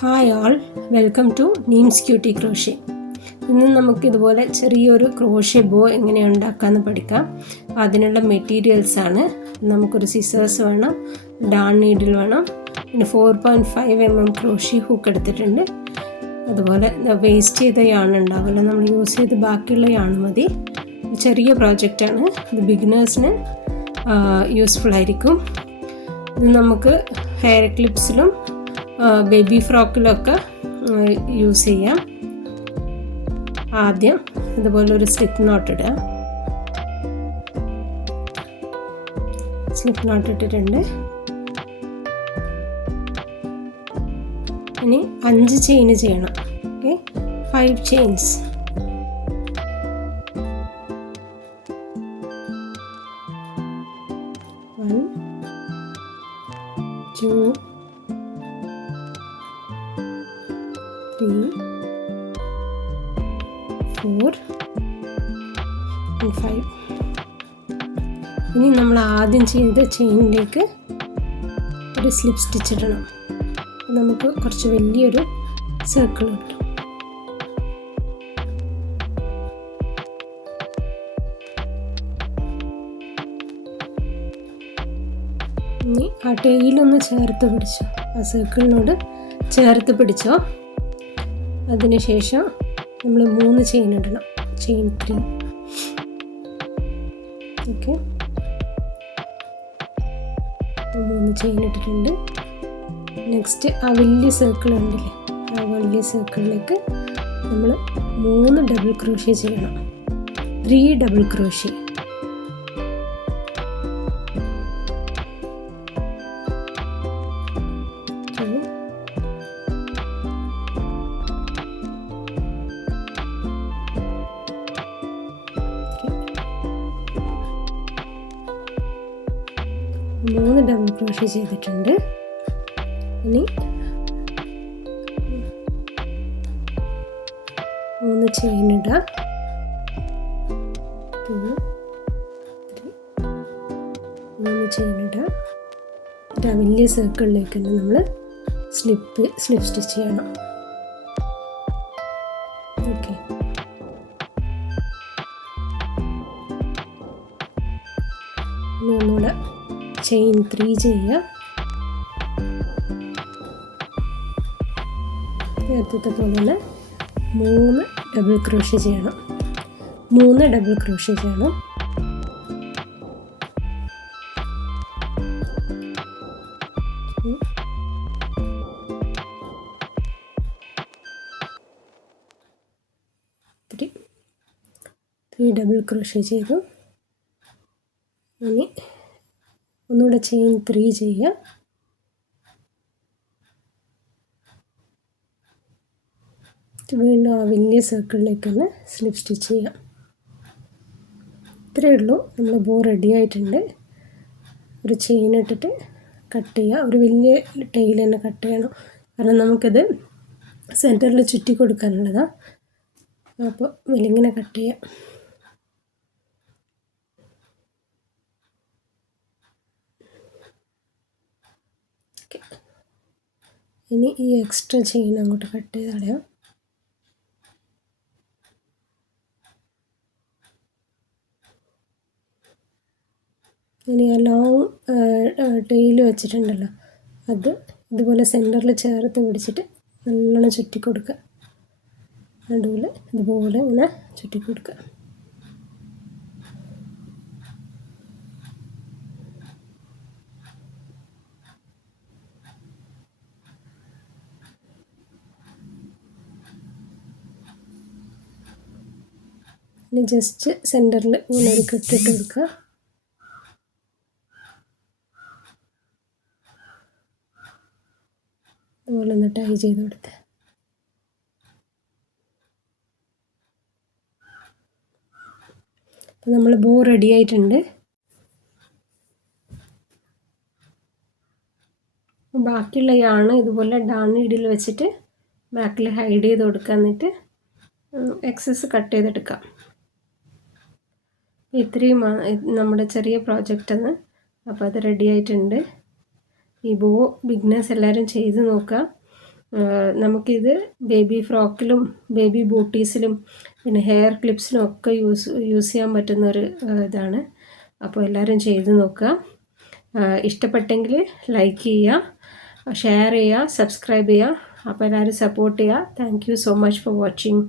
Hi all, welcome to Neems cutie crochet. ഇന്ന് നമുക്കിതുപോലെ ചെറിയൊരു ക്രോഷ്യ ബോ എങ്ങനെ ഉണ്ടാക്കാമെന്ന് പഠിക്കാം. അതിനുള്ള മെറ്റീരിയൽസാണ്, നമുക്കൊരു സിസേഴ്സ് വേണം, ഡാൺ നീഡിൽ വേണം, പിന്നെ 4.5 mm ക്രോഷ്യ ഹൂക്ക് എടുത്തിട്ടുണ്ട്. അതുപോലെ വേസ്റ്റ് ചെയ്ത യാൺ ഉണ്ടാവില്ല, നമ്മൾ യൂസ് ചെയ്ത് ബാക്കിയുള്ള യാൺ മതി. ചെറിയ പ്രോജക്റ്റാണ്, ഇത് ബിഗിനേഴ്സിന് യൂസ്ഫുൾ ആയിരിക്കും. ഇത് നമുക്ക് ഹെയർ ക്ലിപ്സിലും ബേബി ഫ്രോക്കിലൊക്കെ യൂസ് ചെയ്യാം. ആദ്യം ഇതുപോലെ ഒരു സ്ലിപ്പ് നോട്ട് ഇടുക. സ്ലിപ്പ് നോട്ട് ഇട്ടിട്ടുണ്ട്. ഇനി 5 ചെയിൻ ചെയ്യണം. Okay, 5 chains. One, 2, 3, 4 and 5. ഇനി നമ്മൾ ആദ്യം ചെയ്ത ചെയിനിലേക്ക് ഒരു സ്ലിപ്പ് സ്റ്റിച്ച് ഇടണം. നമുക്ക് കുറച്ച് വലിയൊരു സർക്കിൾ കിട്ടും. ഇനി ആ ടെയിലൊന്ന് ചേർത്ത് പിടിച്ചോ, ആ സർക്കിളിനോട് ചേർത്ത് പിടിച്ചോ. അതിനുശേഷം നമ്മൾ 3 ചെയിൻ ഇടണം. ചെയിൻ 3. ഓക്കെ, 3 ചെയിൻ ഇട്ടിട്ടുണ്ട്. നെക്സ്റ്റ് ആ വലിയ സർക്കിൾ ഉണ്ടല്ലേ, ആ വലിയ സർക്കിളിലേക്ക് നമ്മൾ 3 ഡബിൾ ക്രോഷ്യ ചെയ്യണം. 3 ഡബിൾ ക്രോഷ്യ. മൂന്ന് ഡബിൾ ക്രോഷ്യ ചെയ്തിട്ടുണ്ട്. ഇനി 3 ചെയിൻ ഇടുക. 2, 3, 3 ചെയിൻ ഇടുക. വലിയ സർക്കിളിലേക്ക് തന്നെ നമ്മൾ സ്ലിപ്പ് സ്റ്റിച്ച് ചെയ്യണം. ഓക്കെ, ഇനി ഒന്നുകൂടെ ചെയിൻ 3 ചെയ്യുക. നേരത്തെ പോലെ തന്നെ 3 ഡബിൾ ക്രോഷ്യ ചെയ്യണം. 3 ഡബിൾ ക്രോഷ്യ ചെയ്യണം. ത്രീ ഡബിൾ ക്രോഷ്യ ചെയ്തു. ഇനി ഒന്നുകൂടെ ചെയിൻ 3 ചെയ്യുക. വീണ്ടും ആ വലിയ സർക്കിളിലേക്ക് തന്നെ സ്ലിപ്പ് സ്റ്റിച്ച് ചെയ്യാം. ഇത്രയേ ഉള്ളൂ, നമ്മൾ ബോ റെഡി ആയിട്ടുണ്ട്. ഒരു ചെയിൻ ഇട്ടിട്ട് കട്ട് ചെയ്യുക. ഒരു വലിയ ടെയിൽ തന്നെ കട്ട് ചെയ്യണം, കാരണം നമുക്കിത് സെൻറ്ററിൽ ചുറ്റി കൊടുക്കാനുള്ളതാണ്. അപ്പോൾ വലിങ്ങനെ കട്ട് ചെയ്യാം. ഇനി ഈ എക്സ്ട്രാ ചെയിൻ അങ്ങോട്ട് കട്ട് ചെയ്ത് കളയാം. ഇനി ആ ലോങ് ടെയിൽ വെച്ചിട്ടുണ്ടല്ലോ, അത് ഇതുപോലെ സെൻറ്ററിൽ ചേർത്ത് പിടിച്ചിട്ട് നല്ലോണം ചുറ്റി കൊടുക്കുക. നടുവിൽ ഇതുപോലെ ഇങ്ങനെ ചുറ്റി കൊടുക്കുക. ഇനി ജസ്റ്റ് സെൻറ്ററിൽ ഇങ്ങനെ ഒരു കെട്ടിട്ട് കൊടുക്കുക. അതുപോലെ ഒന്ന് ടൈ ചെയ്ത് കൊടുത്ത് അപ്പോൾ നമ്മൾ ബോ റെഡി ആയിട്ടുണ്ട്. ബാക്കിയുള്ള യാൺ ഇതുപോലെ ഡാൺ നീഡിൽ വെച്ചിട്ട് ബാക്കിൽ ഹൈഡ് ചെയ്ത് കൊടുക്കുക. എന്നിട്ട് എക്സസ് കട്ട് ചെയ്തെടുക്കാം. ഇത്രയും നമ്മുടെ ചെറിയ പ്രോജക്റ്റാണ്. അപ്പോൾ അത് റെഡി ആയിട്ടുണ്ട്. ഈ ബോ ബിഗ്നേഴ്സ് എല്ലാവരും ചെയ്ത് നോക്കുക. നമുക്കിത് ബേബി ഫ്രോക്കിലും ബേബി ബൂട്ടീസിലും പിന്നെ ഹെയർ ക്ലിപ്സിനും ഒക്കെ യൂസ് ചെയ്യാൻ പറ്റുന്നൊരു ഇതാണ്. അപ്പോൾ എല്ലാവരും ചെയ്ത് നോക്കുക. ഇഷ്ടപ്പെട്ടെങ്കിൽ ലൈക്ക് ചെയ്യുക, ഷെയർ ചെയ്യുക, സബ്സ്ക്രൈബ് ചെയ്യുക. അപ്പോൾ എല്ലാവരും സപ്പോർട്ട് ചെയ്യുക. Thank you so much for watching.